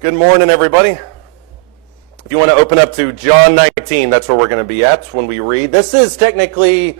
Good morning, everybody. If you want to open up to John 19, that's where we're going to be at when we read. This is technically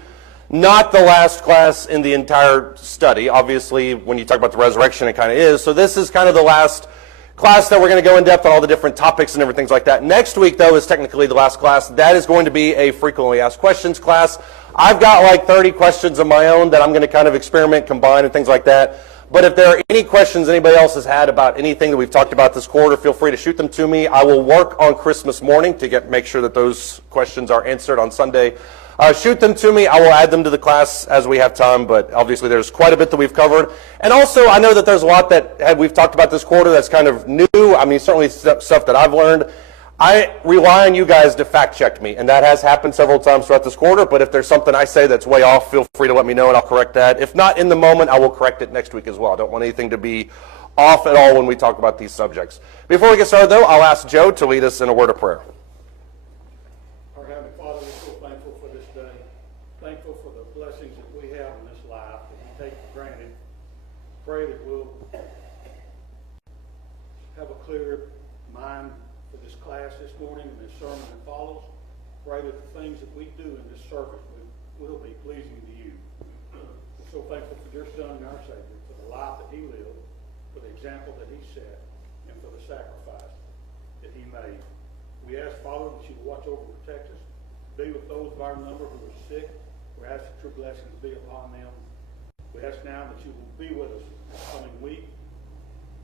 not the last class in the entire study. Obviously, when you talk about the resurrection, it kind of is. So this is kind of the last class that we're going to go in depth on all the different topics and everything like that. Next week, though, is technically the last class. That is going to be a frequently asked questions class. I've got like 30 questions of my own that I'm going to kind of experiment, combine, and things like that. But if there are any questions anybody else has had about anything that we've talked about this quarter, feel free to shoot them to me. I will work on Christmas morning to make sure that those questions are answered on Sunday. Shoot them to me. I will add them to the class as we have time, but obviously there's quite a bit that we've covered. And also, I know that there's a lot that we've talked about this quarter that's kind of new. I mean, certainly stuff that I've learned. I rely on you guys to fact check me, and that has happened several times throughout this quarter, but if there's something I say that's way off, feel free to let me know and I'll correct that. If not in the moment, I will correct it next week as well. I don't want anything to be off at all when we talk about these subjects. Before we get started, though, I'll ask Joe to lead us in a word of prayer. Our Heavenly Father, we're so thankful for this day, thankful for the blessings that we have in this life that we take for granted. Pray that we'll have a clear mind for this class this morning and this sermon that follows. Pray that the things that we do in this service will be pleasing to you. We're so thankful for your Son and our Savior, for the life that he lived, for the example that he set, and for the sacrifice that he made. We ask, Father, that you will watch over and protect us. Be with those of our number who are sick. We ask that your blessings be upon them. We ask now that you will be with us this coming week.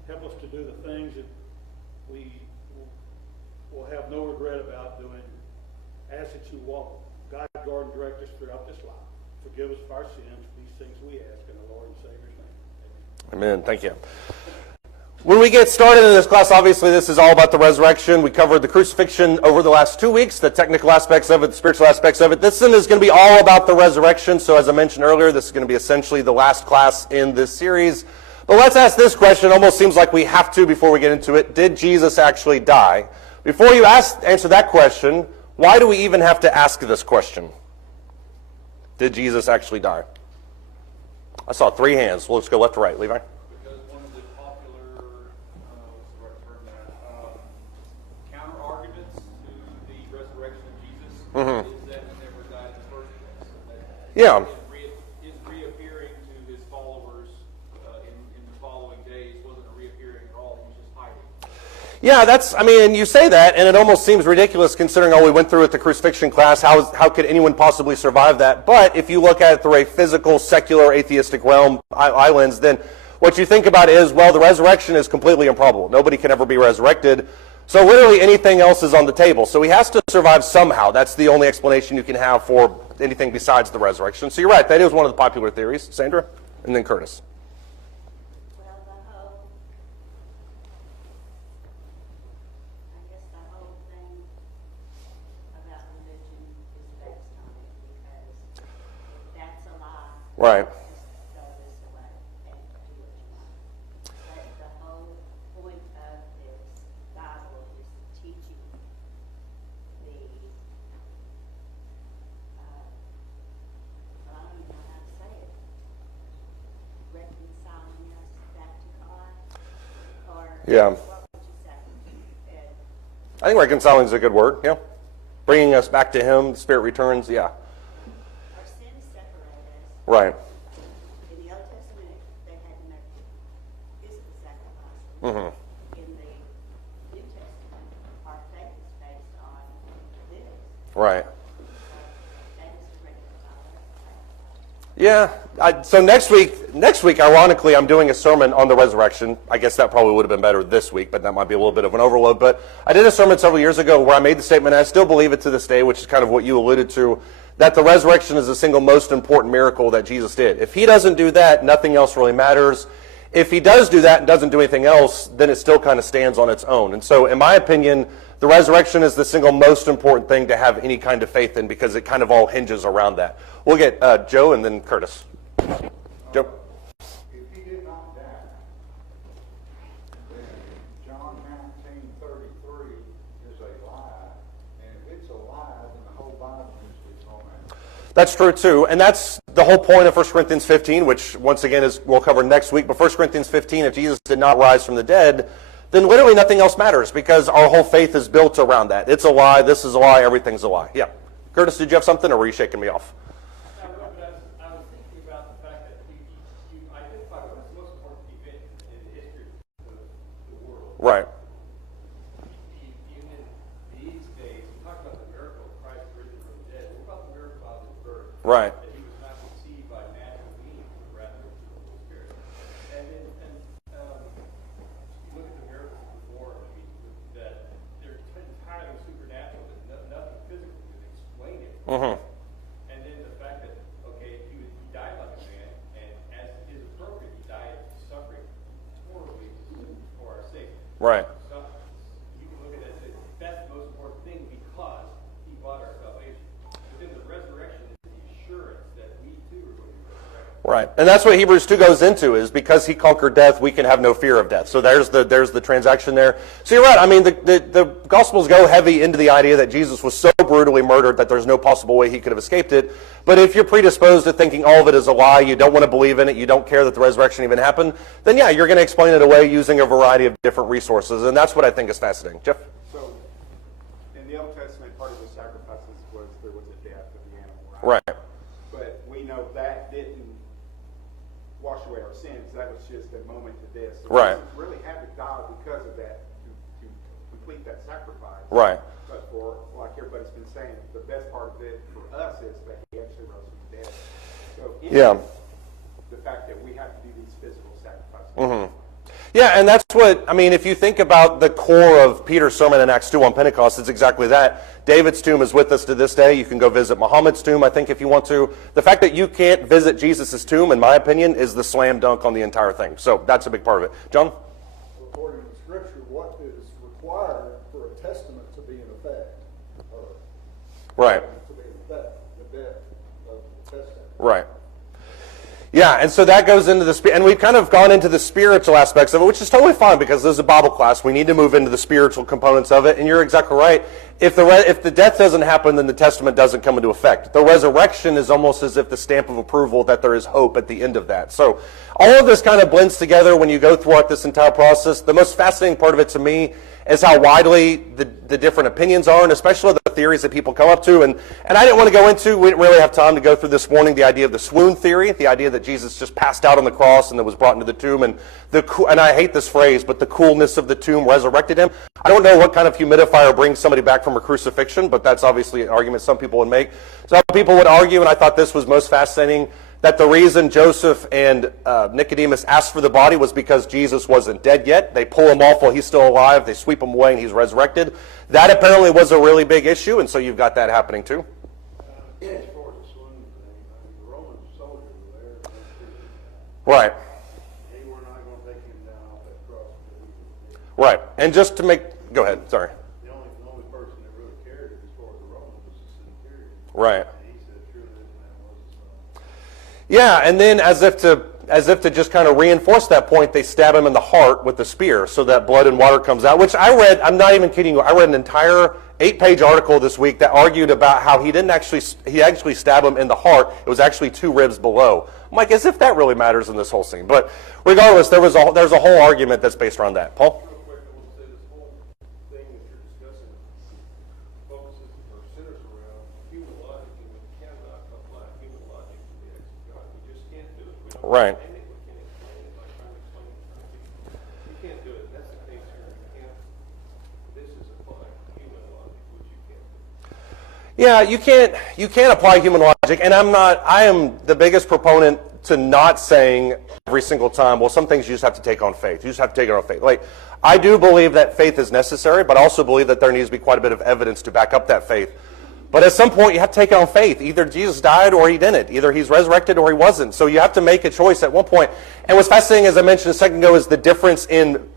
Help us to do the things that we will have no regret about doing. Ask that you walk, guide, guard, and direct us throughout this life. Forgive us of our sins. These things we ask in the Lord and Savior's name. Amen. Amen. Thank you. When we get started in this class, obviously this is all about the resurrection. We covered the crucifixion over the last 2 weeks, the technical aspects of it, the spiritual aspects of it. This one is going to be all about the resurrection. So as I mentioned earlier, this is going to be essentially the last class in this series. But let's ask this question. It almost seems like we have to before we get into it. Did Jesus actually die? Before you answer that question, why do we even have to ask this question? Did Jesus actually die? I saw 3 hands. Well, let's go left to right. Levi? Because one of the popular, counter-arguments to the resurrection of Jesus is that he never died in the first place. Yeah. His reappearing to his followers in the following days wasn't a reappearing at all. He was just hiding. Yeah, you say that, and it almost seems ridiculous considering all we went through at the crucifixion class. How could anyone possibly survive that? But if you look at it through a physical, secular, atheistic realm, eye lens, then what you think about is, well, the resurrection is completely improbable. Nobody can ever be resurrected. So literally anything else is on the table. So he has to survive somehow. That's the only explanation you can have for anything besides the resurrection. So you're right, that is one of the popular theories. Sandra? And then Curtis. Right. The whole point of this Bible is teaching the, I don't even know how to say it, reconciling us back to God, or Yeah. what would you say? I think reconciling is a good word, yeah. Bringing us back to him, the Spirit returns, yeah. Our sins separate us. Right. In the Old Testament, they had to make physical sacrifices. Mm-hmm. In the New Testament, our faith is based on this. Right. That is the reconciler. Yeah. So next week, ironically, I'm doing a sermon on the resurrection. I guess that probably would have been better this week, but that might be a little bit of an overload. But I did a sermon several years ago where I made the statement, and I still believe it to this day, which is kind of what you alluded to, that the resurrection is the single most important miracle that Jesus did. If he doesn't do that, nothing else really matters. If he does do that and doesn't do anything else, then it still kind of stands on its own. And so, in my opinion, the resurrection is the single most important thing to have any kind of faith in because it kind of all hinges around that. We'll get Joe and then Curtis. Joe. If he did not die, then John 19:33 is a lie, and if it's a lie, then the whole Bible is thrown out. That's true too, and that's the whole point of 1 Corinthians 15, which once again we'll cover next week. But 1 Corinthians 15, if Jesus did not rise from the dead, then literally nothing else matters because our whole faith is built around that. It's a lie, this is a lie, everything's a lie. Yeah. Curtis, did you have something, or were you shaking me off? I was thinking about the fact that you identified what is the most important event in the history of the world. Right. Even in these days, we talk about the miracle of Christ risen from the dead. What about the miracle of his birth? Right. That he was not conceived by natural means, but rather through the Holy Spirit. And then, you look at the miracles before, I mean, that they're entirely supernatural, that nothing physical can explain it. Mm-hmm. And then the fact that, okay, he died like a man, and as is appropriate, he died suffering horribly for our sake. Right. So you can look at it as that's the most important thing because he bought our salvation. But then the resurrection is the assurance that we too are going to be resurrected. Right. And that's what Hebrews 2 goes into, is because he conquered death, we can have no fear of death. So there's the transaction there. So you're right. I mean, the Gospels go heavy into the idea that Jesus was so brutally murdered that there's no possible way he could have escaped it. But if you're predisposed to thinking all of it is a lie, you don't want to believe in it, you don't care that the resurrection even happened, then yeah, you're going to explain it away using a variety of different resources. And that's what I think is fascinating. Jeff? So, in the Old Testament, part of the sacrifices was there was a death of the animal, Right. But we know that didn't wash away our sins. That was just a moment to this. So Right. Jesus really had to die because of that to complete that sacrifice. Right. But for, like everybody's been saying, the best part of it for us is that he actually rose from the dead. So, Yeah. the fact that we have to do these physical sacrifices. Mm-hmm. Yeah, and that's what, I mean, if you think about the core of Peter's sermon in Acts 2 on Pentecost, it's exactly that. David's tomb is with us to this day. You can go visit Muhammad's tomb, I think, if you want to. The fact that you can't visit Jesus' tomb, in my opinion, is the slam dunk on the entire thing. So that's a big part of it. John? According to Scripture, what is required for a testament to be in effect? Right. To be in effect, the death of the testament. Right. Yeah, and so that goes into the and we've kind of gone into the spiritual aspects of it, which is totally fine because this is a Bible class. We need to move into the spiritual components of it, and you're exactly right. If the death doesn't happen, then the testament doesn't come into effect. The resurrection is almost as if the stamp of approval that there is hope at the end of that. So all of this kind of blends together when you go throughout this entire process. The most fascinating part of it to me is how widely the different opinions are, and especially the theories that people come up to. And I didn't want to go into, we didn't really have time to go through this morning, the idea of the swoon theory, the idea that Jesus just passed out on the cross and then was brought into the tomb. And I hate this phrase, but the coolness of the tomb resurrected him. I don't know what kind of humidifier brings somebody back from a crucifixion, but that's obviously an argument some people would make. Some people would argue, and I thought this was most fascinating, that the reason Joseph and Nicodemus asked for the body was because Jesus wasn't dead yet. They pull him off while he's still alive. They sweep him away and he's resurrected. That apparently was a really big issue, and so you've got that happening too. As far as the swoon thing, the Roman soldiers were there. Right. They were not going to take him down off that cross. Right. And just to make, go ahead, sorry. The only person that really cared as far as the Romans was the centurion. Right. And he said, "Truly, this man was the Son." Yeah, and then as if to just kind of reinforce that point, they stab him in the heart with the spear so that blood and water comes out, which I read, I'm not even kidding you, I read an entire 8-page article this week that argued about how he actually stabbed him in the heart. It was actually 2 ribs below. I'm like, as if that really matters in this whole scene. But regardless, there's a whole argument that's based around that. Paul? Real quick, I want to say this whole thing that you're discussing focuses or centers around human logic, and we cannot apply human logic to the acts of God. We just can't do it. We don't Right. understand it. We can't explain it by trying to explain it to people. You can't do it. That's the case here. You can't. This is applying human logic, which you can't do. Yeah, you can't apply human logic, and I am the biggest proponent to not saying every single time, well, some things you just have to take on faith. You just have to take it on faith. Like, I do believe that faith is necessary, but I also believe that there needs to be quite a bit of evidence to back up that faith. But at some point, you have to take it on faith. Either Jesus died or he didn't. Either he's resurrected or he wasn't. So you have to make a choice at one point. And what's fascinating, as I mentioned a second ago, is the difference in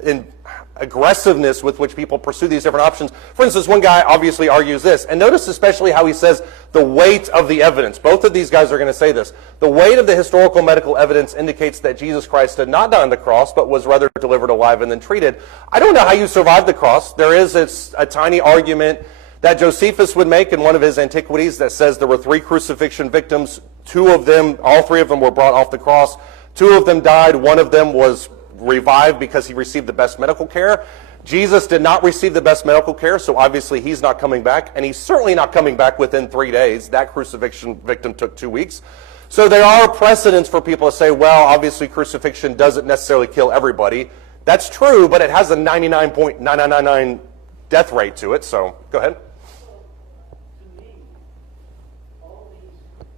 aggressiveness with which people pursue these different options. For instance, one guy obviously argues this, and notice especially how he says the weight of the evidence. Both of these guys are going to say this. The weight of the historical medical evidence indicates that Jesus Christ did not die on the cross, but was rather delivered alive and then treated. I don't know how you survived the cross. There is a tiny argument that Josephus would make in one of his antiquities that says there were 3 crucifixion victims. All 3 of them were brought off the cross. 2 of them died. 1 of them was revived because he received the best medical care. Jesus did not receive the best medical care, so obviously he's not coming back, and he's certainly not coming back within 3 days. That crucifixion victim took 2 weeks. So there are precedents for people to say, well, obviously crucifixion doesn't necessarily kill everybody. That's true, but it has a 99.9999 death rate to it, so go ahead. To me, all these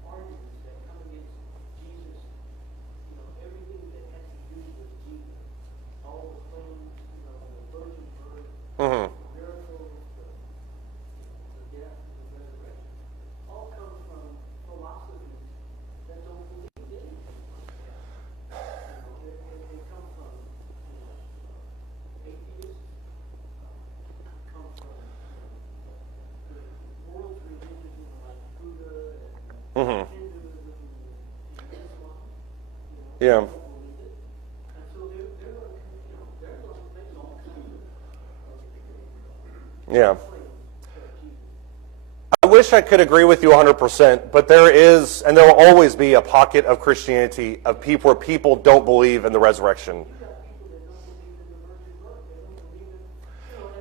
arguments that come against Jesus, everything that has to do with Jesus, all the things, the virgin birth, Mm-hmm. the miracles, the death, the resurrection, all come from philosophies that don't believe in anything like that. They come from atheists, come from the world's religion like Buddha and Hinduism and Islam. Yeah. Don't believe it. And so they're going to make all kinds of Yeah. claims that Jesus. I wish I could agree with you 100%, but there is, and there will always be, a pocket of Christianity of people where people don't believe in the resurrection. You've got people that don't believe in the virgin birth. They don't believe in,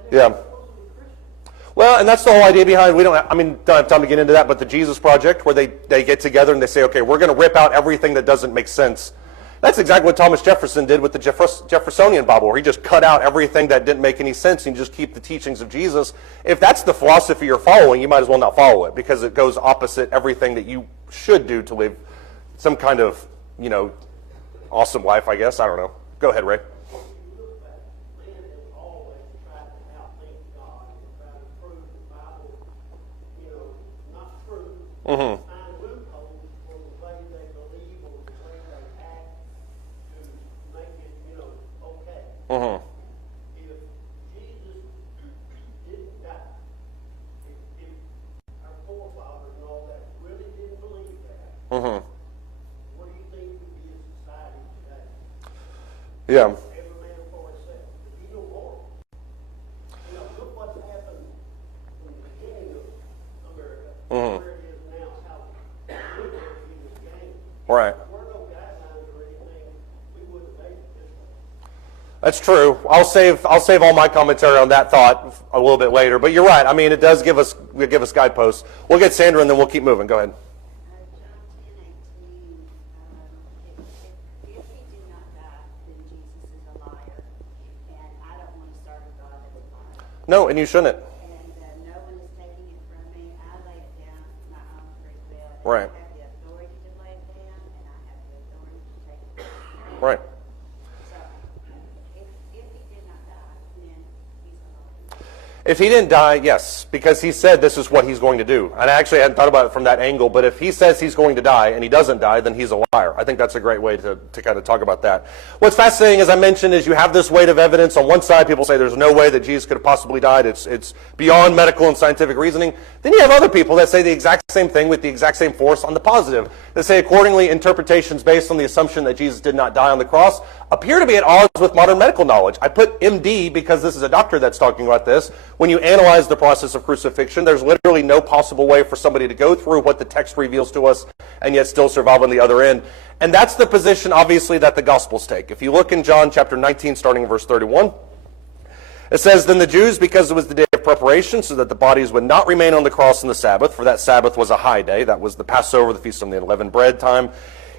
and Yeah. they're supposed to be Christians. Well, and that's the whole idea behind, don't have time to get into that, but the Jesus Project, where they get together and they say, okay, we're going to rip out everything that doesn't make sense. That's exactly what Thomas Jefferson did with the Jeffersonian Bible, where he just cut out everything that didn't make any sense and just keep the teachings of Jesus. If that's the philosophy you're following, you might as well not follow it, because it goes opposite everything that you should do to live some kind of, awesome life, I guess. I don't know. Go ahead, Ray. If you look back, man has always tried to outthink God and try to prove the Bible, not true. Mm-hmm. Find loopholes for the way they believe or the way they act to make it, okay. Mm-hmm. If Jesus didn't die, if our forefathers and all that really didn't believe that, Mm-hmm. what do you think would be a society today? Yeah. Every man for himself. There'd be no more. Look what's happened from the beginning of America, Mhm. where it is now, how liberty was gained. Right. If there were no guidelines or anything, we wouldn't have made it this way. That's true. I'll save all my commentary on that thought a little bit later. But you're right. I mean, it does give us guideposts. We'll get Sandra and then we'll keep moving. Go ahead. John 10:18, if he did not die, then Jesus is a liar, and I don't want to serve a God that's a liar. No, and you shouldn't. And no one is taking it from me. I lay it down my own free will. And Right. I have the authority to lay it down, and I have the authority to take it down. Right. So, if he did not die, then he's a liar. If he didn't die, yes, because he said this is what he's going to do. And I actually hadn't thought about it from that angle, but if he says he's going to die and he doesn't die, then he's a liar. I think that's a great way to kind of talk about that. What's fascinating, as I mentioned, is you have this weight of evidence. On one side, people say there's no way that Jesus could have possibly died. It's beyond medical and scientific reasoning. Then you have other people that say the exact same thing with the exact same force on the positive. That say, accordingly, interpretations based on the assumption that Jesus did not die on the cross appear to be at odds with modern medical knowledge. I put MD because this is a doctor that's talking about this. When you analyze the process of crucifixion, there's literally no possible way for somebody to go through what the text reveals to us and yet still survive on the other end. And that's the position, obviously, that the Gospels take. If you look in John chapter 19, starting in verse 31, it says, Then the Jews, because it was the day of preparation, so that the bodies would not remain on the cross on the Sabbath, for that Sabbath was a high day, that was the Passover, the Feast of the Unleavened Bread time,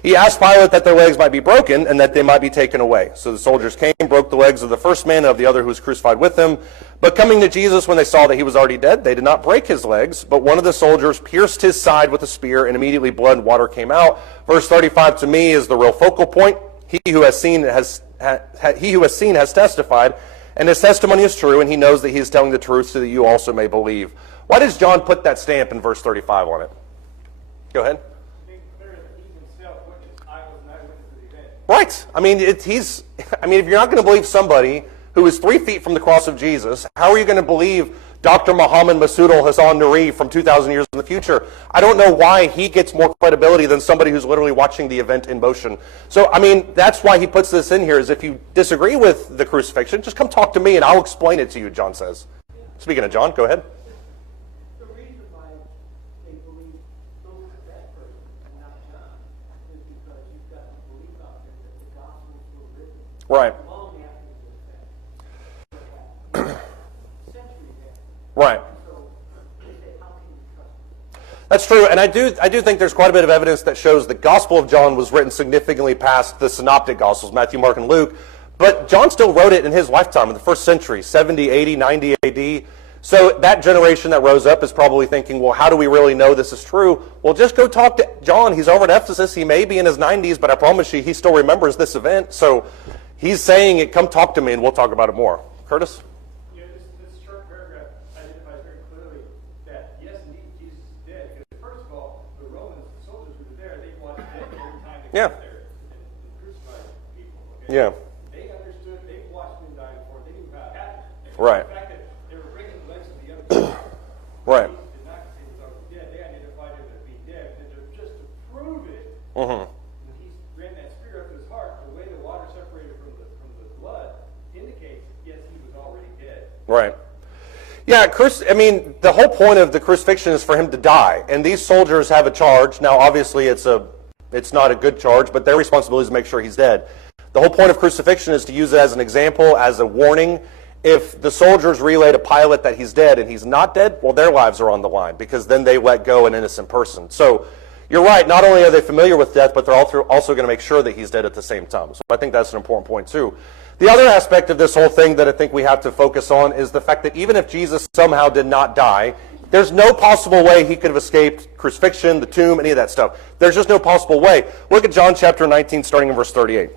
he asked Pilate that their legs might be broken and that they might be taken away. So the soldiers came, broke the legs of the first man and of the other who was crucified with him. But coming to Jesus, when they saw that he was already dead, they did not break his legs, but one of the soldiers pierced his side with a spear, and immediately blood and water came out. Verse 35 to me is the real focal point. He who has seen has testified, and his testimony is true, and he knows that he is telling the truth so that you also may believe. Why does John put that stamp in verse 35 on it? Go ahead. Right. I mean, if you're not going to believe somebody who is 3 feet from the cross of Jesus, how are you going to believe Dr. Muhammad Masood al-Hassan Nuri from 2,000 years in the future? I don't know why he gets more credibility than somebody who's literally watching the event in motion. So, I mean, that's why he puts this in here, is if you disagree with the crucifixion, just come talk to me and I'll explain it to you, John says. Speaking of John, go ahead. The reason why they believe that person and not John is because you've got to believe out there that the Gospels were written Right. long after this That's true, and I do think there's quite a bit of evidence that shows the Gospel of John was written significantly past the synoptic Gospels, Matthew, Mark, and Luke, but John still wrote it in his lifetime, in the first century, 70, 80, 90 AD. So that generation that rose up is probably thinking, well, how do we really know this is true? Well, just go talk to John. He's over at Ephesus. He may be in his 90s, but I promise you, he still remembers this event. So he's saying it, come talk to me, and we'll talk about it more. Curtis? Yeah, this short paragraph identifies very clearly that, yes, indeed, Jesus is dead. Because first of all, the Romans, the soldiers who were there, they watched death every time they got there and crucified people. Okay? Yeah. They understood, they watched him die before, they knew how it happened. Right. The fact that they were breaking the legs of the other people. Right. Jesus did not say he was already dead. They identified him as being dead. And just to prove it, Mm-hmm. when he ran that spear up his heart, the way the water separated from the blood indicates, yes, he was already dead. Right. Yeah, I mean, the whole point of the crucifixion is for him to die, and these soldiers have a charge. Now, obviously, it's not a good charge, but their responsibility is to make sure he's dead. The whole point of crucifixion is to use it as an example, as a warning. If the soldiers relay to Pilate that he's dead and he's not dead, well, their lives are on the line, because then they let go an innocent person. So you're right, not only are they familiar with death, but they're also going to make sure that he's dead at the same time. So I think that's an important point, too. The other aspect of this whole thing that I think we have to focus on is the fact that even if Jesus somehow did not die, there's no possible way he could have escaped crucifixion, the tomb, any of that stuff. There's just no possible way. Look at John chapter 19, starting in verse 38.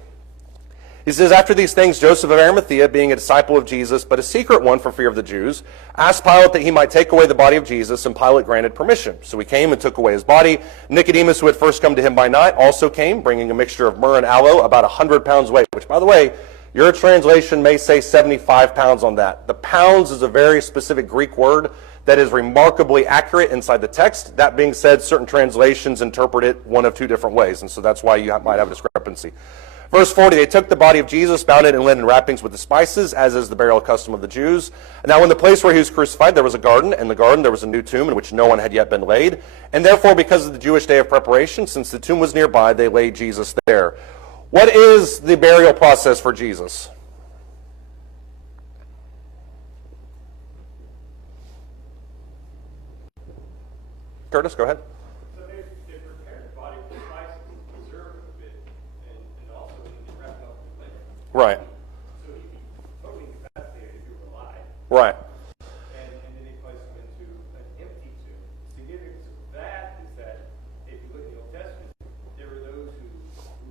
He says, after these things, Joseph of Arimathea, being a disciple of Jesus, but a secret one for fear of the Jews, asked Pilate that he might take away the body of Jesus, and Pilate granted permission. So he came and took away his body. Nicodemus, who had first come to him by night, also came, bringing a mixture of myrrh and aloe, about 100 pounds weight, which, by the way, your translation may say 75 pounds on that. The pounds is a very specific Greek word that is remarkably accurate inside the text. That being said, certain translations interpret it one of two different ways, and so that's why you might have a discrepancy. Verse 40, they took the body of Jesus, bound it in linen wrappings with the spices, as is the burial custom of the Jews. And now in the place where he was crucified, there was a garden. In the garden there was a new tomb in which no one had yet been laid. And therefore, because of the Jewish day of preparation, since the tomb was nearby, they laid Jesus there. What is the burial process for Jesus? Curtis, go ahead. So they prepared the body with spices, preserved a bit, and also they wrapped up with linen. Right. So he'd be totally incapacitated if he were alive. Right. And then they placed him into an empty tomb. The significance of that is that if you look in the Old Testament, there were those who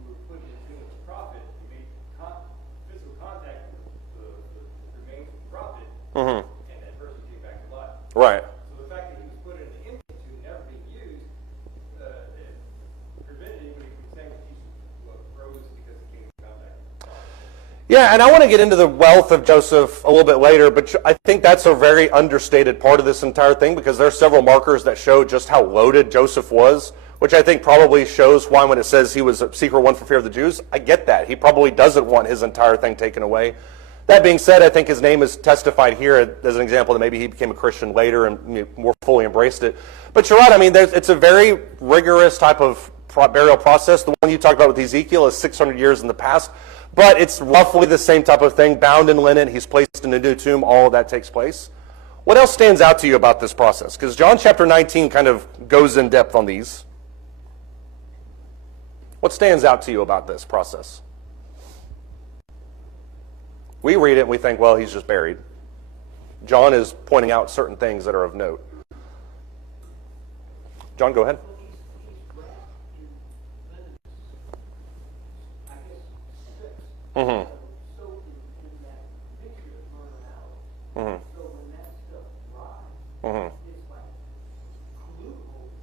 were put in the tomb of the prophet and made physical contact with the remains of the prophet, and that person came back to life. Right. So the fact that he was put in an empty tomb, never being used, it prevented anybody from saying that Jesus rose because he came in contact with the prophet. Yeah, and I want to get into the wealth of Joseph a little bit later, but I think that's a very understated part of this entire thing, because there are several markers that show just how loaded Joseph was, which I think probably shows why when it says he was a secret one for fear of the Jews, I get that. He probably doesn't want his entire thing taken away. That being said, I think his name is testified here as an example that maybe he became a Christian later and more fully embraced it. But you're right, I mean, it's a very rigorous type of burial process. The one you talked about with Ezekiel is 600 years in the past, but it's roughly the same type of thing, bound in linen, he's placed in a new tomb, all of that takes place. What else stands out to you about this process? Because John chapter 19 kind of goes in depth on these. What stands out to you about this process? We read it and we think, well, he's just buried. John is pointing out certain things that are of note. John, go ahead. Well, he's wrapped in linen, I guess, strips. Soaked in that mixture of myrrh and aloe. So when that stuff dries, it's like glue.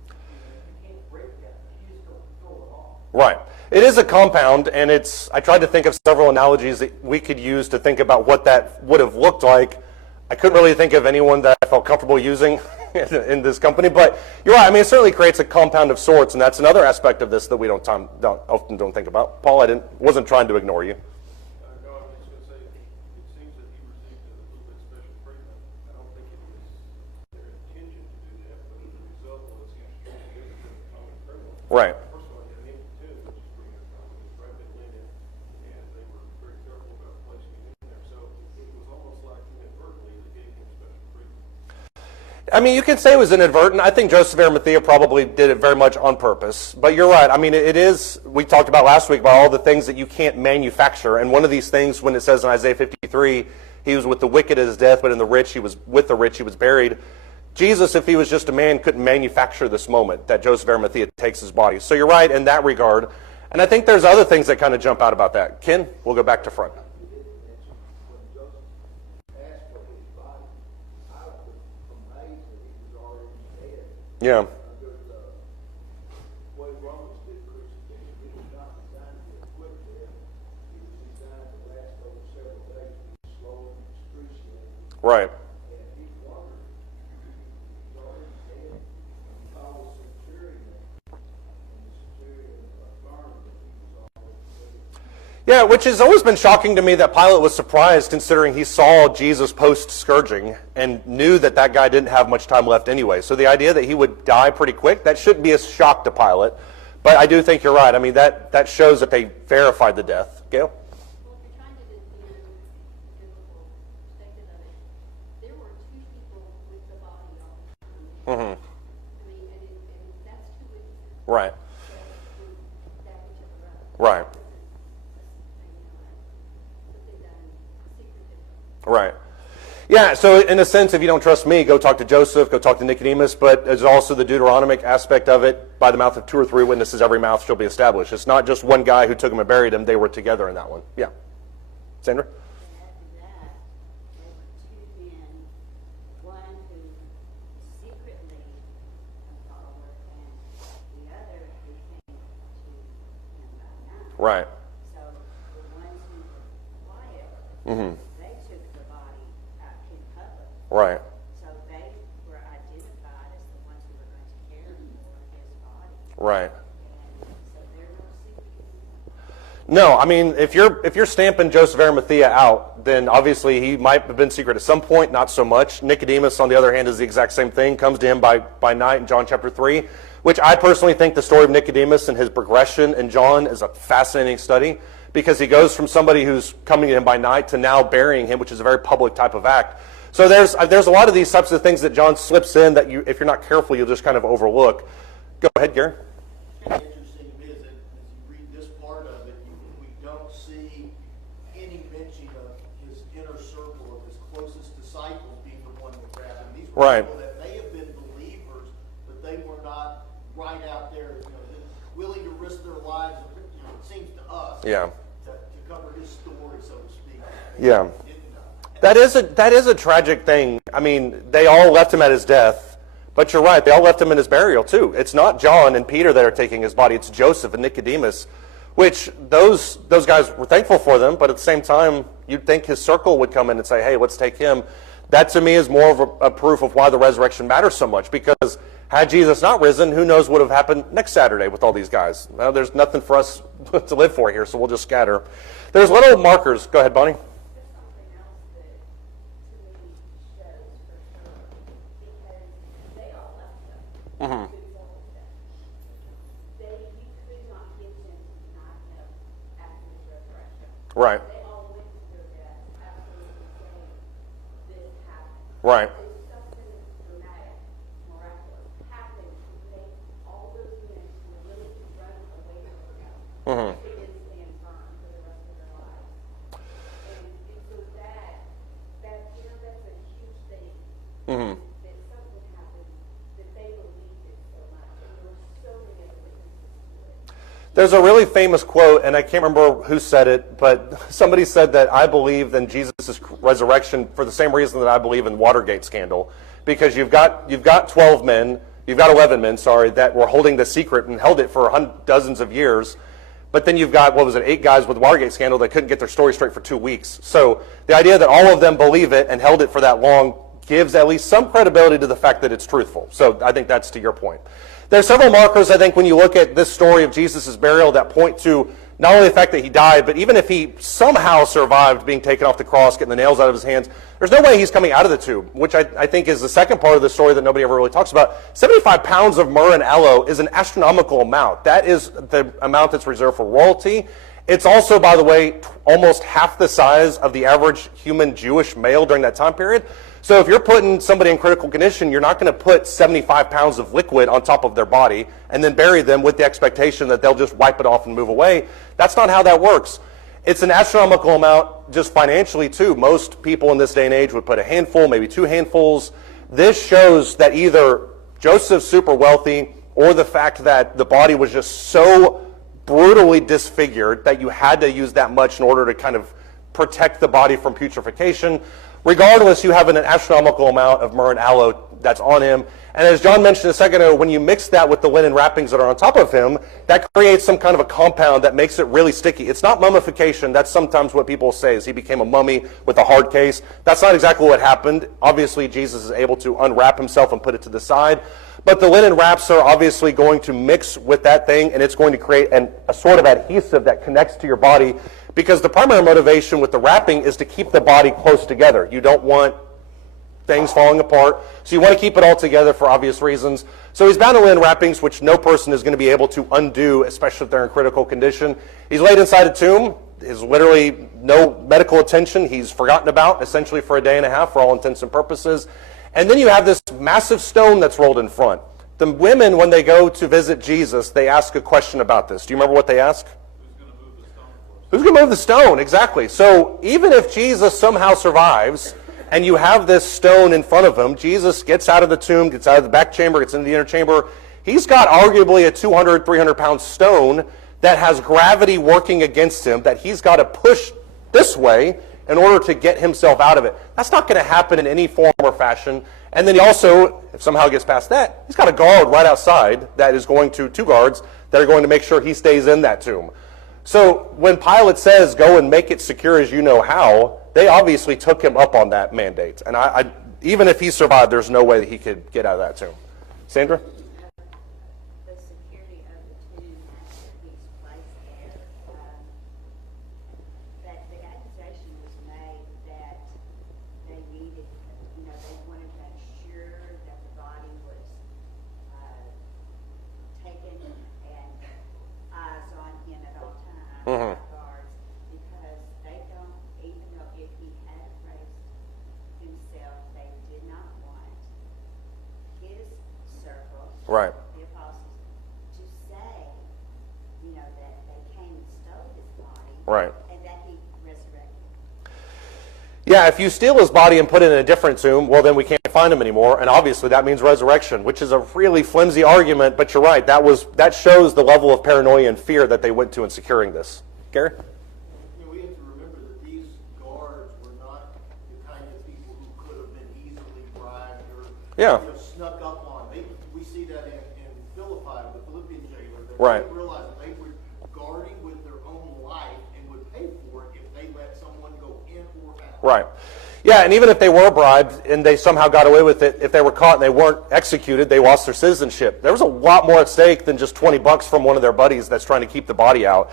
You can't break that. You just don't throw it off. Right. It is a compound, and I tried to think of several analogies that we could use to think about what that would have looked like. I couldn't really think of anyone that I felt comfortable using in this company, but you're right. I mean, it certainly creates a compound of sorts, and that's another aspect of this that we often don't think about. Paul, wasn't trying to ignore you. No, I was just going to say, it seems that he received a little bit special treatment. I don't think it was their intention to do that, but as a result, well, it seems to be a common criminal. Right. First of all, he had an empty tomb, which is pretty uncommon. It was wrapped in linen, and they were very careful about placing it in there. So it was almost like inadvertently they gave him special treatment. I mean, you can say it was inadvertent. I think Joseph of Arimathea probably did it very much on purpose. But you're right. I mean, it is, we talked about last week about all the things that you can't manufacture. And one of these things, when it says in Isaiah 53, he was with the wicked at his death, but in the rich, he was with the rich, he was buried. Jesus, if he was just a man, couldn't manufacture this moment that Joseph of Arimathea takes his body. So you're right in that regard. And I think there's other things that kind of jump out about that. Ken, we'll go back to front. Yeah. Right. Yeah, which has always been shocking to me that Pilate was surprised considering he saw Jesus post-scourging and knew that that guy didn't have much time left anyway. So the idea that he would die pretty quick, that shouldn't be a shock to Pilate. But I do think you're right. I mean, that shows that they verified the death. Gail? Well, if you're trying to defend the biblical perspective of it, there were two people with the body all the time. Mm-hmm. I mean, and that's two witnesses. Right. That back each other up. Right. Right. Yeah, so in a sense, if you don't trust me, go talk to Joseph, go talk to Nicodemus, but there's also the Deuteronomic aspect of it. By the mouth of 2 or 3 witnesses, every mouth shall be established. It's not just one guy who took him and buried him. They were together in that one. Yeah. Sandra? And after that, there were two men, one who secretly a follower, and the other who came to him by night. Right. So the ones who were quiet, Mm-hmm. they took the body out in public. Right. So they were identified as the ones who were going to care for his body. Right. And so they're no secret. No, I mean, if you're stamping Joseph of Arimathea out, then obviously he might have been secret at some point, not so much. Nicodemus, on the other hand, is the exact same thing, comes to him by night in John chapter 3, which I personally think the story of Nicodemus and his progression in John is a fascinating study, because he goes from somebody who's coming to him by night to now burying him, which is a very public type of act. So there's a lot of these types of things that John slips in that if you're not careful, you'll just kind of overlook. Go ahead, Gary. Interesting is that as you read this part of it, we don't see any mention of his inner circle of his closest disciples being the one that grabbed him. These were Right. people that may have been believers, but they were not right out there, willing to risk their lives. It seems to us Yeah. to cover his story, so to speak. Yeah. Didn't know. That is a tragic thing. I mean, they all left him at his death, but you're right, they all left him in his burial too. It's not John and Peter that are taking his body, it's Joseph and Nicodemus, which those guys were thankful for them, but at the same time, you'd think his circle would come in and say, hey, let's take him. That to me is more of a proof of why the resurrection matters so much, because had Jesus not risen, who knows what would have happened next Saturday with all these guys. Well, there's nothing for us to live for here, so we'll just scatter. There's little markers. Go ahead, Bonnie. There's something else that to me shows for sure, because they all left him. Mm-hmm. Before his death. You could not get them to deny him after his resurrection. Right. They all went to their death absolutely saying this happened. Right. There's something dramatic, miraculous happened to make all those men who were willing to run away from him. Mm-hmm. They didn't stand firm for the rest of their lives. And so that's a huge thing. Mm-hmm. That something happened, that they believed it so much. And there were so many other witnesses to it. There's a really famous quote, and I can't remember who said it, but somebody said that I believe in Jesus' resurrection for the same reason that I believe in Watergate scandal, because you've got 11 men, that were holding the secret and held it for dozens of years. But then you've got, 8 guys with the Watergate scandal that couldn't get their story straight for 2 weeks. So the idea that all of them believe it and held it for that long gives at least some credibility to the fact that it's truthful. So I think that's to your point. There's several markers, I think, when you look at this story of Jesus' burial that point to not only the fact that he died, but even if he somehow survived being taken off the cross, getting the nails out of his hands, there's no way he's coming out of the tomb, which I think is the second part of the story that nobody ever really talks about. 75 pounds of myrrh and aloe is an astronomical amount. That is the amount that's reserved for royalty. It's also, by the way, almost half the size of the average human Jewish male during that time period. So if you're putting somebody in critical condition, you're not going to put 75 pounds of liquid on top of their body and then bury them with the expectation that they'll just wipe it off and move away. That's not how that works. It's an astronomical amount just financially, too. Most people in this day and age would put a handful, maybe 2 handfuls. This shows that either Joseph's super wealthy or the fact that the body was just so brutally disfigured that you had to use that much in order to kind of protect the body from putrefaction. Regardless, you have an astronomical amount of myrrh and aloe that's on him. And as John mentioned a second ago, when you mix that with the linen wrappings that are on top of him, that creates some kind of a compound that makes it really sticky. It's not mummification. That's sometimes what people say, is he became a mummy with a hard case. That's not exactly what happened. Obviously, Jesus is able to unwrap himself and put it to the side. But the linen wraps are obviously going to mix with that thing, and it's going to create a sort of adhesive that connects to your body, because the primary motivation with the wrapping is to keep the body close together. You don't want things falling apart, so you want to keep it all together for obvious reasons. So he's bound in linen wrappings, which no person is going to be able to undo, especially if they're in critical condition. He's laid inside a tomb. There's literally no medical attention. He's forgotten about, essentially, for a day and a half, for all intents and purposes. And then you have this massive stone that's rolled in front. The women, when they go to visit Jesus, they ask a question about this. Do you remember what they ask? Who's going to move the stone? Exactly. So even if Jesus somehow survives, and you have this stone in front of him, Jesus gets out of the tomb, gets out of the back chamber, gets into the inner chamber. He's got arguably a 200, 300-pound stone that has gravity working against him that he's got to push this way in order to get himself out of it. That's not going to happen in any form or fashion. And then he also, if somehow gets past that, he's got a guard right outside that is going to, 2 guards, that are going to make sure he stays in that tomb. So when Pilate says, go and make it secure as you know how, they obviously took him up on that mandate. And even if he survived, there's no way that he could get out of that tomb. Sandra? The security of the tomb after he's placed there, that the accusation was made that they needed, they wanted to ensure that the body was taken and eyes on him at all times, Mhm. guards, because they don't, even though if he had raised himself, they did not want his circle, Right. the apostles, to say, that they came and stole his body, Right. and that he resurrected. Yeah, if you steal his body and put it in a different tomb, well, then we can't find him anymore, and obviously that means resurrection, which is a really flimsy argument, but you're right, that shows the level of paranoia and fear that they went to in securing this. Gary? We have to remember that these guards were not the kind of people who could have been easily bribed or Yeah. snuck up on. We see that in Philippi, the Philippian jailer. That Right. They realized that they were guarding with their own life and would pay for it if they let someone go in or out. Right. Yeah, and even if they were bribed and they somehow got away with it, if they were caught and they weren't executed, they lost their citizenship. There was a lot more at stake than just $20 from one of their buddies that's trying to keep the body out.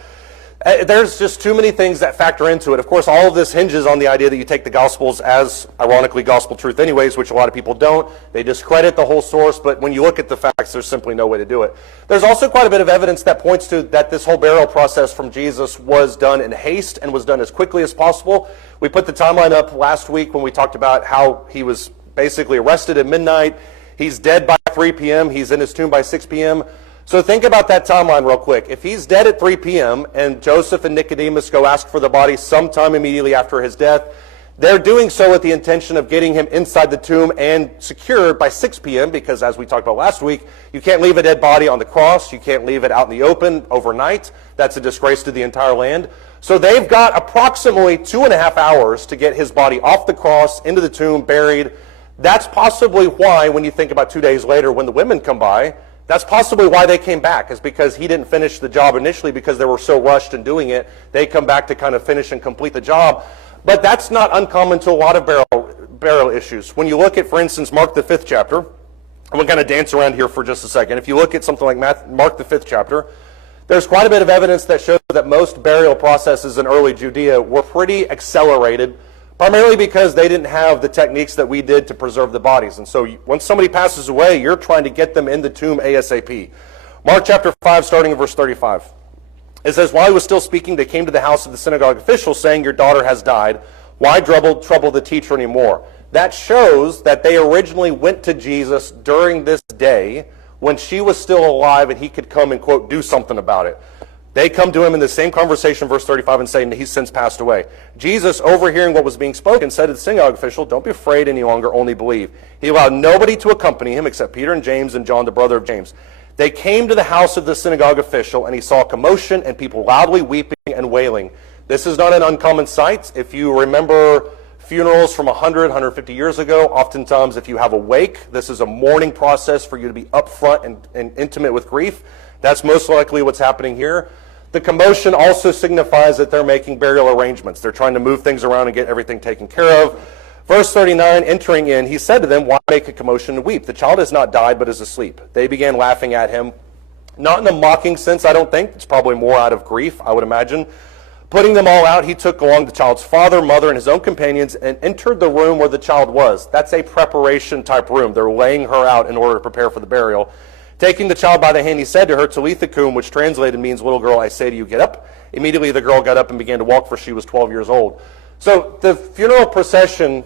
There's just too many things that factor into it. Of course, all of this hinges on the idea that you take the Gospels as, ironically, gospel truth anyways, which a lot of people don't. They discredit the whole source, but when you look at the facts, there's simply no way to do it. There's also quite a bit of evidence that points to that this whole burial process from Jesus was done in haste and was done as quickly as possible. We put the timeline up last week when we talked about how he was basically arrested at midnight. He's dead by 3 p.m. He's in his tomb by 6 p.m. So think about that timeline real quick. If he's dead at 3 p.m. and Joseph and Nicodemus go ask for the body sometime immediately after his death, they're doing so with the intention of getting him inside the tomb and secured by 6 p.m. because, as we talked about last week, you can't leave a dead body on the cross. You can't leave it out in the open overnight. That's a disgrace to the entire land. So they've got approximately 2.5 hours to get his body off the cross, into the tomb, buried. That's possibly why, when you think about 2 days later when the women come by, that's possibly why they came back, is because he didn't finish the job initially because they were so rushed in doing it. They come back to kind of finish and complete the job. But that's not uncommon to a lot of burial issues. When you look at, for instance, Mark the 5th chapter, and we're going to dance around here for just a second. If you look at something like Mark the 5th chapter, there's quite a bit of evidence that shows that most burial processes in early Judea were pretty accelerated, primarily because they didn't have the techniques that we did to preserve the bodies. And so once somebody passes away, you're trying to get them in the tomb ASAP. Mark chapter 5, starting in verse 35. It says, while he was still speaking, they came to the house of the synagogue official, saying, your daughter has died. Why trouble the teacher anymore? That shows that they originally went to Jesus during this day when she was still alive and he could come and, quote, do something about it. They come to him in the same conversation, verse 35, and say, he's since passed away. Jesus, overhearing what was being spoken, said to the synagogue official, don't be afraid any longer, only believe. He allowed nobody to accompany him except Peter and James and John, the brother of James. They came to the house of the synagogue official, and he saw commotion and people loudly weeping and wailing. This is not an uncommon sight. If you remember funerals from 100, 150 years ago, oftentimes if you have a wake, this is a mourning process for you to be upfront and intimate with grief. That's most likely what's happening here. The commotion also signifies that they're making burial arrangements. They're trying to move things around and get everything taken care of. Verse 39, entering in, he said to them, why make a commotion and weep? The child has not died, but is asleep. They began laughing at him. Not in a mocking sense, I don't think. It's probably more out of grief, I would imagine. Putting them all out, he took along the child's father, mother, and his own companions and entered the room where the child was. That's a preparation type room. They're laying her out in order to prepare for the burial. Taking the child by the hand, he said to her, Talitha cum, which translated means, little girl, I say to you, get up. Immediately the girl got up and began to walk, for she was 12 years old. So the funeral procession,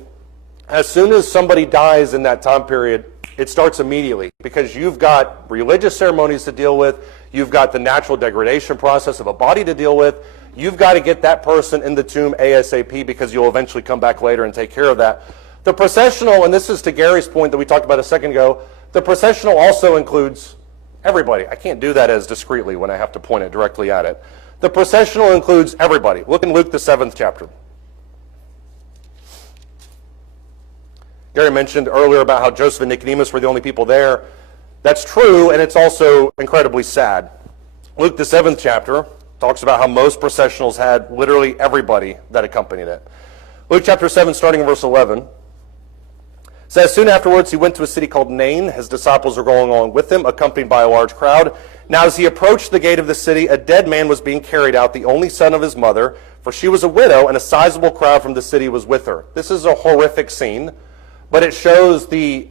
as soon as somebody dies in that time period, it starts immediately, because you've got religious ceremonies to deal with, you've got the natural degradation process of a body to deal with, you've got to get that person in the tomb ASAP, because you'll eventually come back later and take care of that. The processional, and this is to Gary's point that we talked about a second ago, the processional also includes everybody. I can't do that as discreetly when I have to point it directly at it. The processional includes everybody. Look in Luke, the 7th chapter. Gary mentioned earlier about how Joseph and Nicodemus were the only people there. That's true, and it's also incredibly sad. Luke, the 7th chapter, talks about how most processionals had literally everybody that accompanied it. Luke chapter 7, starting in verse 11, says, soon afterwards he went to a city called Nain. His disciples were going along with him, accompanied by a large crowd. Now as he approached the gate of the city, a dead man was being carried out, the only son of his mother, for she was a widow, and a sizable crowd from the city was with her. This is a horrific scene, but it shows the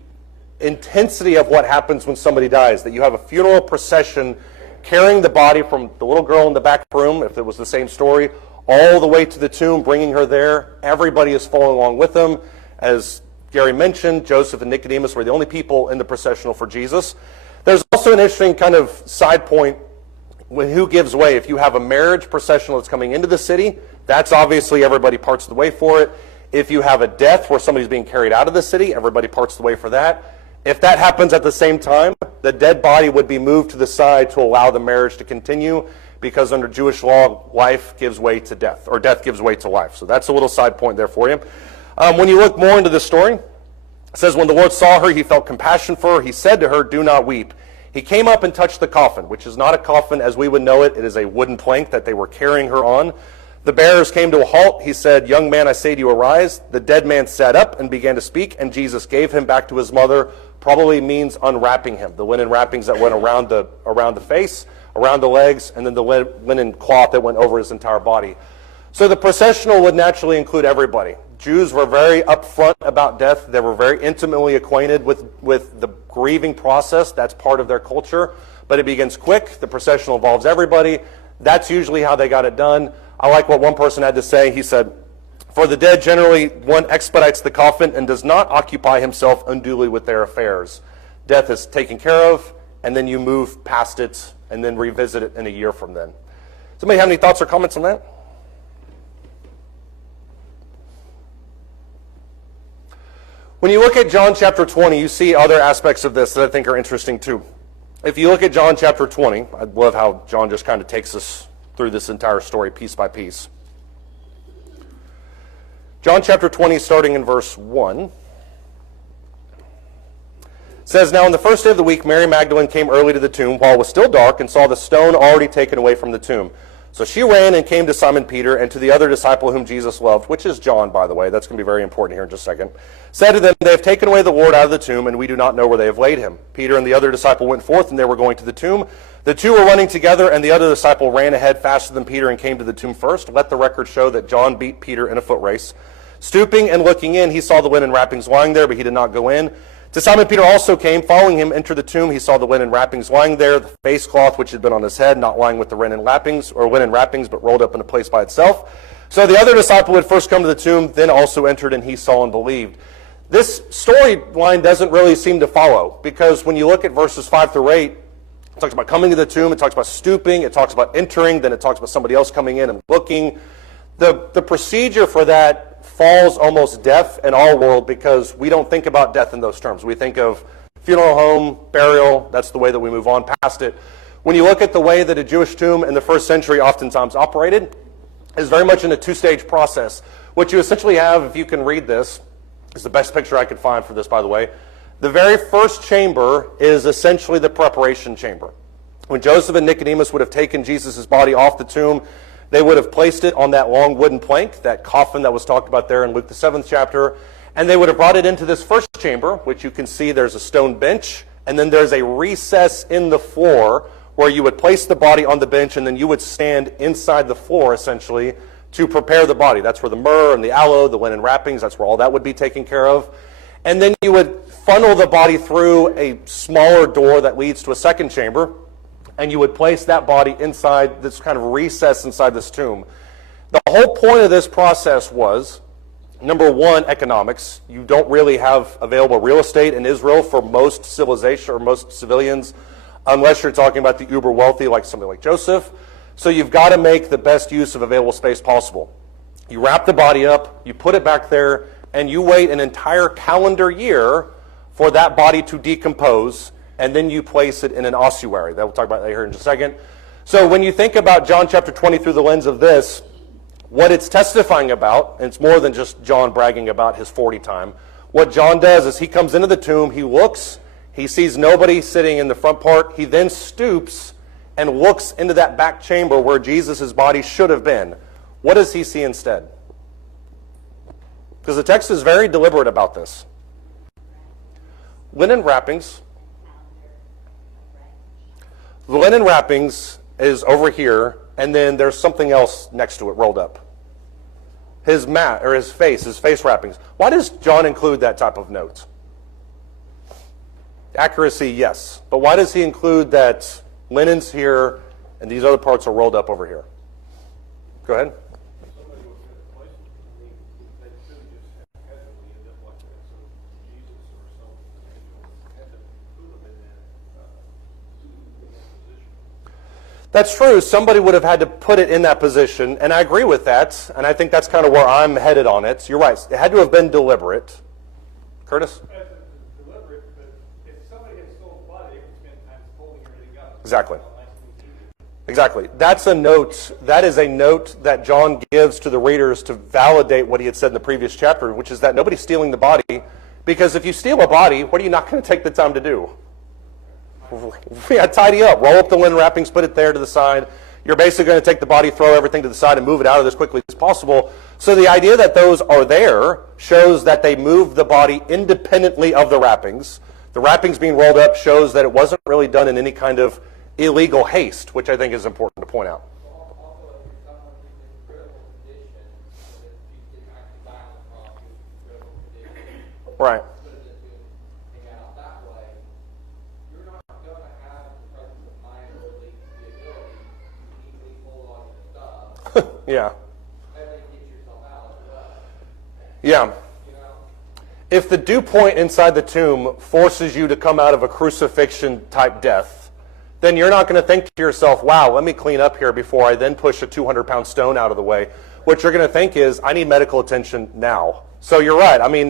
intensity of what happens when somebody dies, that you have a funeral procession carrying the body from the little girl in the back room, if it was the same story, all the way to the tomb, bringing her there. Everybody is following along with them. As Gary mentioned, Joseph and Nicodemus were the only people in the processional for Jesus. There's also an interesting kind of side point with who gives way. If you have a marriage processional that's coming into the city, that's obviously everybody parts the way for it. If you have a death where somebody's being carried out of the city, everybody parts the way for that. If that happens at the same time, the dead body would be moved to the side to allow the marriage to continue, because under Jewish law, life gives way to death, or death gives way to life. So that's a little side point there for you. When you look more into the story, it says, when the Lord saw her, he felt compassion for her. He said to her, do not weep. He came up and touched the coffin, which is not a coffin as we would know it. It is a wooden plank that they were carrying her on. The bearers came to a halt. He said, young man, I say to you, arise. The dead man sat up and began to speak, and Jesus gave him back to his mother. Probably means unwrapping him. The linen wrappings that went around the face, around the legs, and then the linen cloth that went over his entire body. So the processional would naturally include everybody. Jews were very upfront about death. They were very intimately acquainted with the grieving process. That's part of their culture. But it begins quick. The processional involves everybody. That's usually how they got it done. I like what one person had to say. He said, for the dead, generally, one expedites the coffin and does not occupy himself unduly with their affairs. Death is taken care of, and then you move past it and then revisit it in a year from then. Somebody have any thoughts or comments on that? When you look at John chapter 20, you see other aspects of this that I think are interesting too. If you look at John chapter 20, I love how John just kind of takes us through this entire story piece by piece. John chapter 20, starting in verse 1, says, now on the first day of the week, Mary Magdalene came early to the tomb while it was still dark and saw the stone already taken away from the tomb. So she ran and came to Simon Peter and to the other disciple whom Jesus loved, which is John, by the way. That's going to be very important here in just a second. Said to them, they have taken away the Lord out of the tomb, and we do not know where they have laid him. Peter and the other disciple went forth, and they were going to the tomb. The two were running together, and the other disciple ran ahead faster than Peter and came to the tomb first. Let the record show that John beat Peter in a foot race. Stooping and looking in, he saw the linen wrappings lying there, but he did not go in. To Simon Peter also came, following him, entered the tomb. He saw the linen wrappings lying there, the face cloth which had been on his head, not lying with the linen wrappings, but rolled up in a place by itself. So the other disciple who had first come to the tomb then also entered, and he saw and believed. This storyline doesn't really seem to follow, because when you look at verses 5 through 8, it talks about coming to the tomb, it talks about stooping, it talks about entering, then it talks about somebody else coming in and looking. The procedure for that falls almost deaf in our world because we don't think about death in those terms. We think of funeral home, burial, that's the way that we move on past it. When you look at the way that a Jewish tomb in the first century oftentimes operated, is very much in a two-stage process. What you essentially have, if you can read this, is the best picture I could find for this, by the way. The very first chamber is essentially the preparation chamber. When Joseph and Nicodemus would have taken Jesus' body off the tomb, they would have placed it on that long wooden plank, that coffin that was talked about there in Luke the 7th chapter, and they would have brought it into this first chamber, which you can see there's a stone bench, and then there's a recess in the floor where you would place the body on the bench, and then you would stand inside the floor, essentially, to prepare the body. That's where the myrrh and the aloe, the linen wrappings, that's where all that would be taken care of. And then you would funnel the body through a smaller door that leads to a second chamber, and you would place that body inside this kind of recess inside this tomb. The whole point of this process was, number one, economics. You don't really have available real estate in Israel for most civilization or most civilians, unless you're talking about the uber wealthy like somebody like Joseph. So you've got to make the best use of available space possible. You wrap the body up, you put it back there, and you wait an entire calendar year for that body to decompose, and then you place it in an ossuary. That we'll talk about that here in just a second. So when you think about John chapter 20 through the lens of this, what it's testifying about, and it's more than just John bragging about his 40 time, what John does is he comes into the tomb, he looks, he sees nobody sitting in the front part, he then stoops and looks into that back chamber where Jesus' body should have been. What does he see instead? Because the text is very deliberate about this. Linen wrappings. The linen wrappings is over here, and then there's something else next to it rolled up. His mat, or his face wrappings. Why does John include that type of note? Accuracy, yes. But why does he include that linen's here and these other parts are rolled up over here? Go ahead. Somebody was going to place it. I mean, they could have just haphazardly ended up like that. So Jesus or some angel had to put them in that position. That's true. Somebody would have had to put it in that position, and I agree with that, and I think that's kind of where I'm headed on it. You're right. It had to have been deliberate. Curtis? Deliberate, but if somebody had stolen the body, they would spend time folding everything up. Exactly. Exactly. That's a note. That is a note that John gives to the readers to validate what he had said in the previous chapter, which is that nobody's stealing the body, because if you steal a body, what are you not going to take the time to do? Yeah, tidy up. Roll up the linen wrappings, put it there to the side. You're basically going to take the body, throw everything to the side, and move it out of there as quickly as possible. So the idea that those are there shows that they moved the body independently of the wrappings. The wrappings being rolled up shows that it wasn't really done in any kind of illegal haste, which I think is important to point out. Also, if someone is in critical condition, that you can actually die on the cross in critical condition. Right. Put it into hang out that way. You're not going to have the presence of mind or at least the ability to easily hold on to stuff Yeah. and then get yourself out as well. Yeah. You know? If the dew point inside the tomb forces you to come out of a crucifixion type death, then you're not going to think to yourself, wow, let me clean up here before I then push a 200-pound stone out of the way. What you're going to think is, I need medical attention now. So you're right. I mean,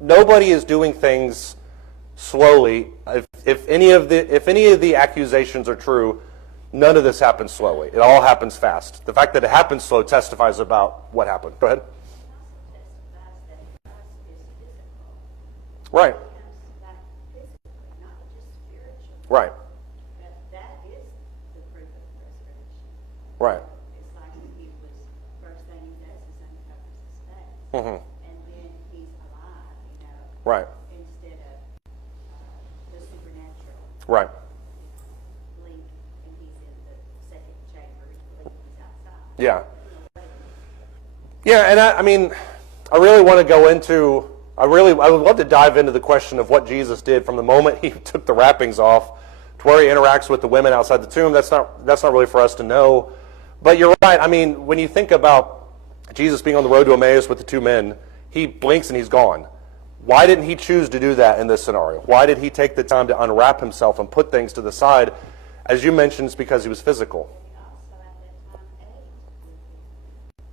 nobody is doing things slowly. If any of the accusations are true, none of this happens slowly. It all happens fast. The fact that it happens slow testifies about what happened. Go ahead. It also testifies that trust is physical. Right. It comes back physically, not just spiritually. Right. That is the proof of the resurrection. Right. It's like he was, first thing he does is uncovers his face. Mm-hmm. And then he's alive, you know. Right. Instead of the supernatural Right. link, and he's in the second chamber, believe he's outside. Yeah. Yeah, and I mean, I really want to go into I would love to dive into the question of what Jesus did from the moment he took the wrappings off to where he interacts with the women outside the tomb. That's not really for us to know. But you're right. I mean, when you think about Jesus being on the road to Emmaus with the two men, he blinks and he's gone. Why didn't he choose to do that in this scenario? Why did he take the time to unwrap himself and put things to the side? As you mentioned, it's because he was physical. Also at that time ate.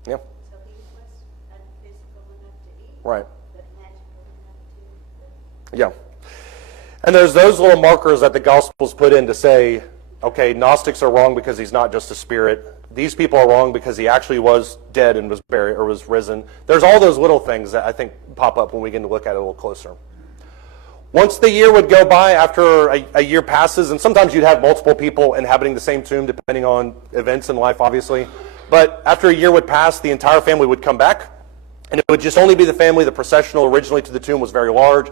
Yeah. So he was unphysical enough to eat. Right. But magical enough to. Yeah. And there's those little markers that the Gospels put in to say, okay, Gnostics are wrong because he's not just a spirit. These people are wrong because he actually was dead and was buried or was risen. There's all those little things that I think pop up when we get to look at it a little closer. Once the year would go by, after a year passes, and sometimes you'd have multiple people inhabiting the same tomb depending on events in life, obviously. But after a year would pass, the entire family would come back, and it would just only be the family. The processional originally to the tomb was very large.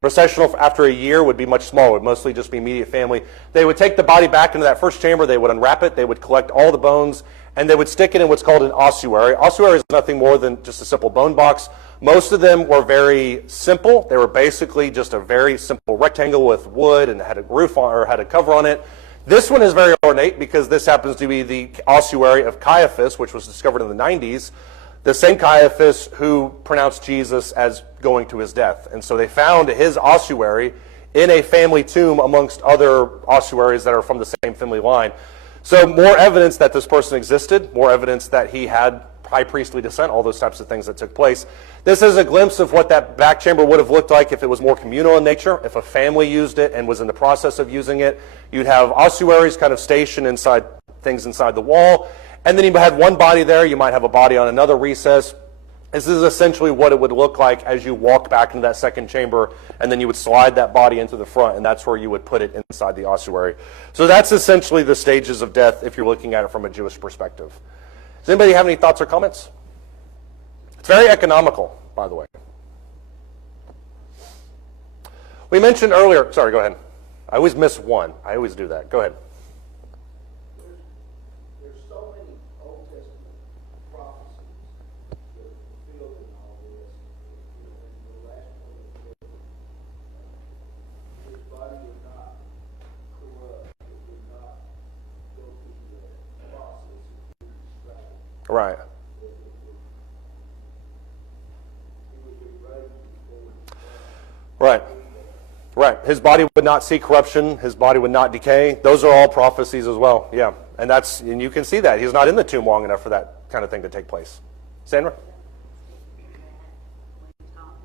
Processional after a year would be much smaller. It would mostly just be immediate family. They would take the body back into that first chamber. They would unwrap it. They would collect all the bones, and they would stick it in what's called an ossuary. Ossuary is nothing more than just a simple bone box. Most of them were very simple. They were basically just a very simple rectangle with wood and had a roof on, or had a cover on it. This one is very ornate because this happens to be the ossuary of Caiaphas, which was discovered in the 90s. The same Caiaphas who pronounced Jesus as going to his death. And so they found his ossuary in a family tomb amongst other ossuaries that are from the same family line. So more evidence that this person existed, more evidence that he had high priestly descent, all those types of things that took place. This is a glimpse of what that back chamber would have looked like if it was more communal in nature, if a family used it and was in the process of using it. You'd have ossuaries kind of stationed inside things inside the wall. And then you had one body there, you might have a body on another recess. This is essentially what it would look like as you walk back into that second chamber, and then you would slide that body into the front, and that's where you would put it inside the ossuary. So that's essentially the stages of death if you're looking at it from a Jewish perspective. Does anybody have any thoughts or comments? It's very economical, by the way. We mentioned earlier, sorry, go ahead. I always miss one. I always do that. Go ahead. There's so many Old Testament prophecies that are fulfilled in all this. You know, in the last one of the book, his body would not corrupt. It would not go through the process of being described. Right. He would be raised before Right. Right. His body would not see corruption. His body would not decay. Those are all prophecies as well. Yeah. And you can see that. He's not in the tomb long enough for that kind of thing to take place. Sandra? When Thomas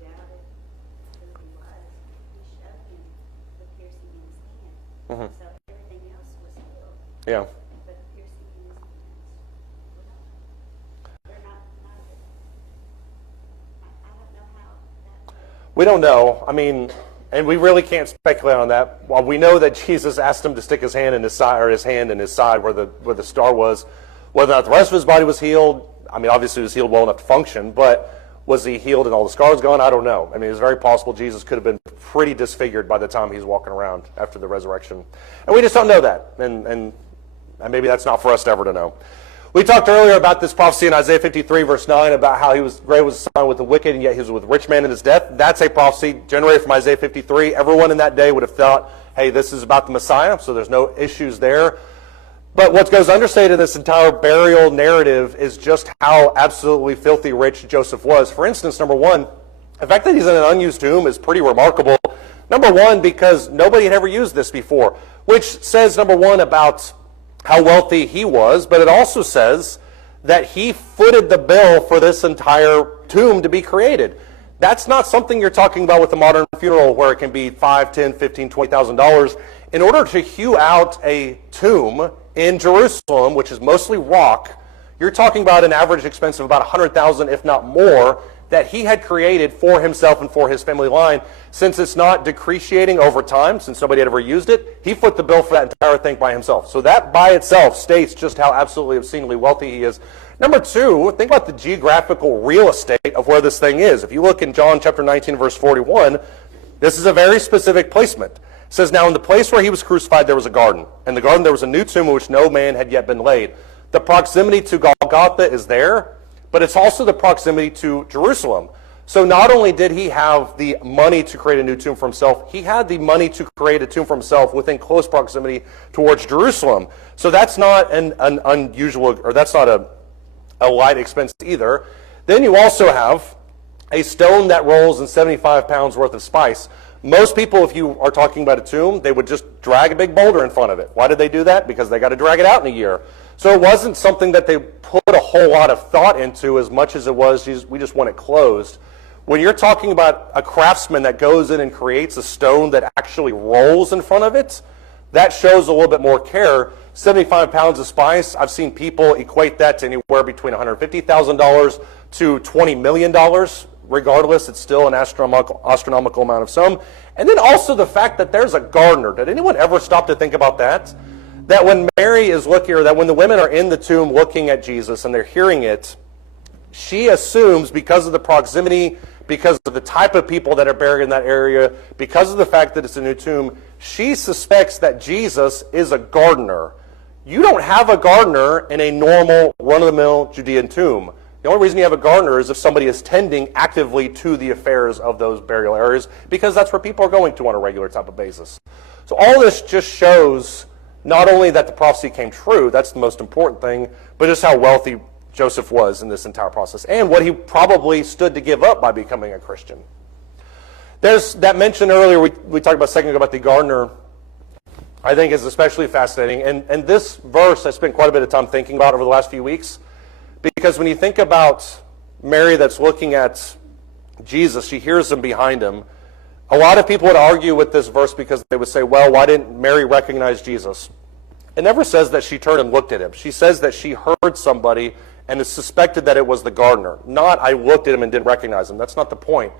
doubted who he was, he showed him the piercing in his hand. So everything else was healed. Yeah. But the piercing in his hands were not. They're not I don't know how that works. We don't know. I mean, and we really can't speculate on that. While we know that Jesus asked him to stick his hand in his side, or his hand in his side where the star was, whether or not the rest of his body was healed, I mean, obviously he was healed well enough to function, but was he healed and all the scars gone? I don't know. I mean, it's very possible Jesus could have been pretty disfigured by the time he's walking around after the resurrection. And we just don't know that. And maybe that's not for us ever to know. We talked earlier about this prophecy in Isaiah 53, verse 9, about how he was great was assigned with the wicked, and yet he was with a rich man in his death. That's a prophecy generated from Isaiah 53. Everyone in that day would have thought, hey, this is about the Messiah, so there's no issues there. But what goes understated in this entire burial narrative is just how absolutely filthy rich Joseph was. For instance, number one, the fact that he's in an unused tomb is pretty remarkable. Number one, because nobody had ever used this before, which says, number one, about how wealthy he was, but it also says that he footed the bill for this entire tomb to be created. That's not something you're talking about with a modern funeral where it can be $5,000, $10,000, $15,000, $20,000. In order to hew out a tomb in Jerusalem, which is mostly rock, you're talking about an average expense of about $100,000, if not more, that he had created for himself and for his family line. Since it's not depreciating over time, since nobody had ever used it, he foot the bill for that entire thing by himself. So that by itself states just how absolutely obscenely wealthy he is. Number two, think about the geographical real estate of where this thing is. If you look in John chapter 19, verse 41, this is a very specific placement. It says, now in the place where he was crucified there was a garden. In the garden there was a new tomb in which no man had yet been laid. The proximity to Golgotha is there, but it's also the proximity to Jerusalem. So not only did he have the money to create a new tomb for himself, he had the money to create a tomb for himself within close proximity towards Jerusalem. So that's not an unusual, or that's not a light expense either. Then you also have a stone that rolls in 75 pounds worth of spice. Most people, if you are talking about a tomb, they would just drag a big boulder in front of it. Why did they do that? Because they got to drag it out in a year. So it wasn't something that they put a whole lot of thought into as much as it was, we just want it closed. When you're talking about a craftsman that goes in and creates a stone that actually rolls in front of it, that shows a little bit more care. 75 pounds of spice, I've seen people equate that to anywhere between $150,000 to $20 million. Regardless, it's still an astronomical amount of sum. And then also the fact that there's a gardener. Did anyone ever stop to think about that? That when Mary is looking, or that when the women are in the tomb looking at Jesus and they're hearing it, she assumes, because of the proximity, because of the type of people that are buried in that area, because of the fact that it's a new tomb, she suspects that Jesus is a gardener. You don't have a gardener in a normal, run-of-the-mill Judean tomb. The only reason you have a gardener is if somebody is tending actively to the affairs of those burial areas, because that's where people are going to on a regular type of basis. So all this just shows not only that the prophecy came true, that's the most important thing, but just how wealthy Joseph was in this entire process, and what he probably stood to give up by becoming a Christian. There's that mention earlier, we talked about a second ago about the gardener, I think is especially fascinating. And this verse I spent quite a bit of time thinking about over the last few weeks, because when you think about Mary that's looking at Jesus, she hears him behind him. A lot of people would argue with this verse because they would say, well, why didn't Mary recognize Jesus? It never says that she turned and looked at him. She says that she heard somebody and is suspected that it was the gardener. Not, I looked at him and didn't recognize him. That's not the point.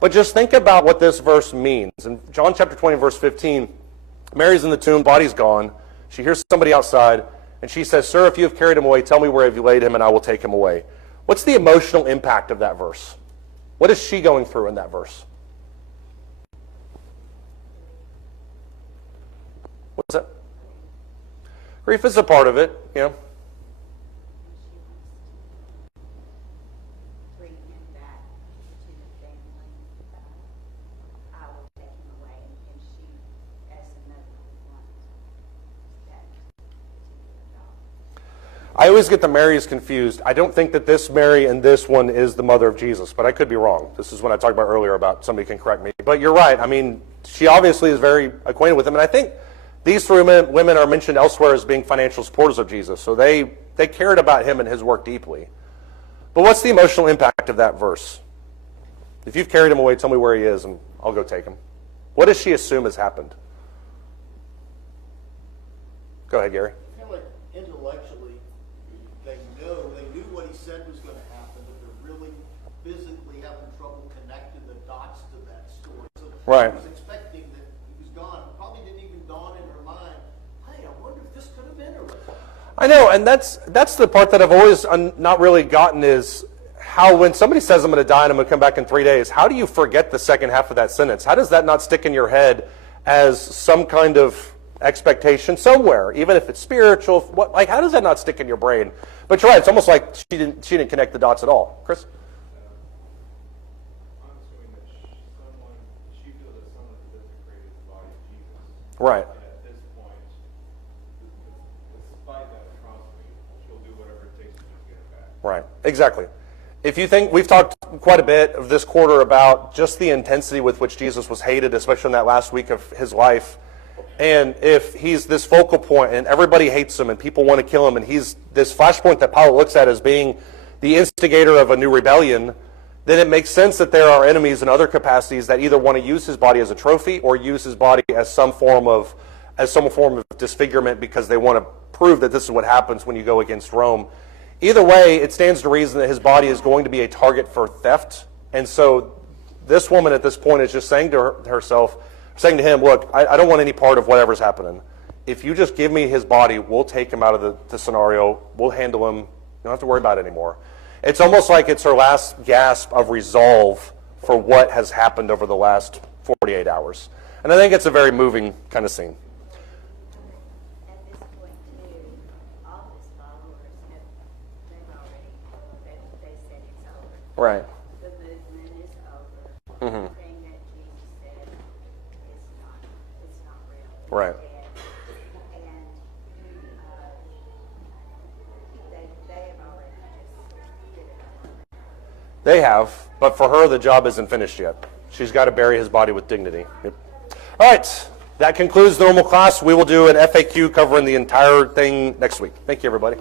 But just think about what this verse means. In John chapter 20, verse 15, Mary's in the tomb, body's gone. She hears somebody outside, and she says, sir, if you have carried him away, tell me where have you laid him, and I will take him away. What's the emotional impact of that verse? What is she going through in that verse? What's that? Grief is a part of it, you know. Bring him back to the family. I will take him away, and she, as a mother, would want that particular dog. I always get the Marys confused. I don't think that this Mary and this one is the mother of Jesus, but I could be wrong. This is what I talked about earlier about somebody can correct me. But you're right. I mean, she obviously is very acquainted with him, and I think these three women are mentioned elsewhere as being financial supporters of Jesus, so they cared about him and his work deeply. But what's the emotional impact of that verse? If you've carried him away, tell me where he is, and I'll go take him. What does she assume has happened? Go ahead, Gary. I feel like intellectually, they knew what he said was going to happen, but they're really physically having trouble connecting the dots to that story. So Right. she was expecting that he was gone. It probably didn't even dawn in her mind, hey, I wonder if this could have been her. I know, and that's the part that I've always not really gotten is how when somebody says I'm going to die and I'm going to come back in 3 days, how do you forget the second half of that sentence? How does that not stick in your head as some kind of expectation somewhere, even if it's spiritual? How does that not stick in your brain? But you're right, it's almost like she didn't connect the dots at all. Chris? I'm assuming that she feels that someone has desecrated the body of Jesus. Right. And at this point, despite that atrocity, she'll do whatever it takes to get it back. Right, exactly. If you think, we've talked quite a bit of this quarter about just the intensity with which Jesus was hated, especially in that last week of his life. And if he's this focal point and everybody hates him and people want to kill him and he's this flashpoint that Pilate looks at as being the instigator of a new rebellion, then it makes sense that there are enemies in other capacities that either want to use his body as a trophy or use his body as some form of disfigurement because they want to prove that this is what happens when you go against Rome. Either way, it stands to reason that his body is going to be a target for theft. And so this woman at this point is just saying to herself, saying to him, look, I don't want any part of whatever's happening. If you just give me his body, we'll take him out of the scenario. We'll handle him. You don't have to worry about it anymore. It's almost like it's her last gasp of resolve for what has happened over the last 48 hours. And I think it's a very moving kind of scene. At this point, too, all his followers they've already, they said it's over. Right. The movement They have, but for her, the job isn't finished yet. She's got to bury his body with dignity. Yep. All right, that concludes the normal class. We will do an FAQ covering the entire thing next week. Thank you, everybody.